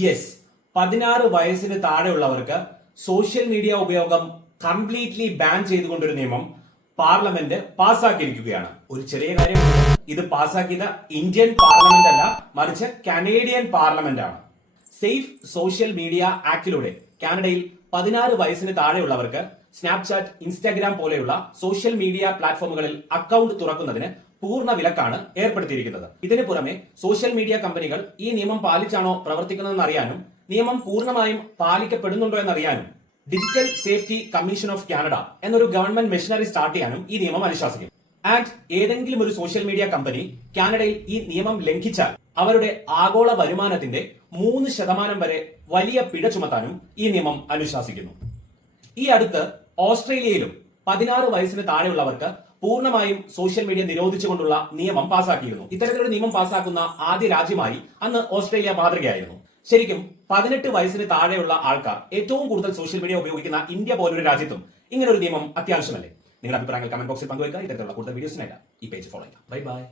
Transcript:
Yes, 16 വയസ്സിന് താഴെയുള്ളവർക്ക് social media ഉപയോഗം completely ban ചെയ്തുകൊണ്ടൊരു നിയമം പാർലമെന്റ് പാസ്സാക്കിയിരിക്കുകയാണ്. ഒരു ചെറിയ കാര്യമുണ്ട്, ഇത് പാസ്സാക്കിയത് ഇന്ത്യൻ പാർലമെന്റ് അല്ല, മറിച്ച് കനേഡിയൻ പാർലമെന്റ് ആണ്. സേഫ് സോഷ്യൽ മീഡിയ ആക്ടിലൂടെ കാനഡയിൽ 16 വയസ്സിന് താഴെയുള്ളവർക്ക് സ്നാപ്ചാറ്റ്, ഇൻസ്റ്റാഗ്രാം പോലെയുള്ള സോഷ്യൽ മീഡിയ പ്ലാറ്റ്ഫോമുകളിൽ അക്കൗണ്ട് തുറക്കുന്നതിന് പൂർണ്ണ വിലക്കാണ് ഏർപ്പെടുത്തിയിരിക്കുന്നത്. ഇതിന് പുറമെ സോഷ്യൽ മീഡിയ കമ്പനികൾ ഈ നിയമം പാലിച്ചാണോ പ്രവർത്തിക്കുന്നതെന്ന് അറിയാനും നിയമം പൂർണ്ണമായും പാലിക്കപ്പെടുന്നുണ്ടോ എന്നറിയാനും digital safety commission of Canada എന്നൊരു ഗവൺമെന്റ് മെഷീനറി സ്റ്റാർട്ട് ചെയ്യാനും ഈ നിയമം അനുശാസിക്കും. ആൻഡ് ഏതെങ്കിലും ഒരു സോഷ്യൽ മീഡിയ കമ്പനി കാനഡയിൽ ഈ നിയമം ലംഘിച്ചാൽ അവരുടെ ആഗോള വരുമാനത്തിന്റെ 3% വരെ വലിയ പിഴ ചുമത്താനും ഈ നിയമം അനുശാസിക്കുന്നു. ഈ അടുത്ത് ഓസ്ട്രേലിയയിലും 16 വയസ്സിന് താഴെയുള്ളവർക്ക് പൂർണ്ണമായും സോഷ്യൽ മീഡിയ നിരോധിച്ചുകൊണ്ടുള്ള നിയമം പാസാക്കിയിരുന്നു. ഇത്തരത്തിലൊരു നിയമം പാസാക്കുന്ന ആദ്യ രാജ്യമായി അന്ന് ഓസ്ട്രേലിയ മാതൃകയായിരുന്നു. ശരിക്കും 18 വയസ്സിന് താഴെയുള്ള ആൾക്കാർ ഏറ്റവും കൂടുതൽ സോഷ്യൽ മീഡിയ ഉപയോഗിക്കുന്ന ഇന്ത്യ പോലൊരു രാജ്യത്തും ഇങ്ങനെ ഒരു നിയമം അത്യാവശ്യമല്ലേ? നിങ്ങളുടെ അഭിപ്രായങ്ങൾ കമന്റ് ബോക്സിൽ പങ്കുവയ്ക്കുക. ഇത്തരത്തിലുള്ള കൂടുതൽ വീഡിയോസിനായിട്ട് ഈ പേജ് ഫോളോ ചെയ്യുക. Bye bye.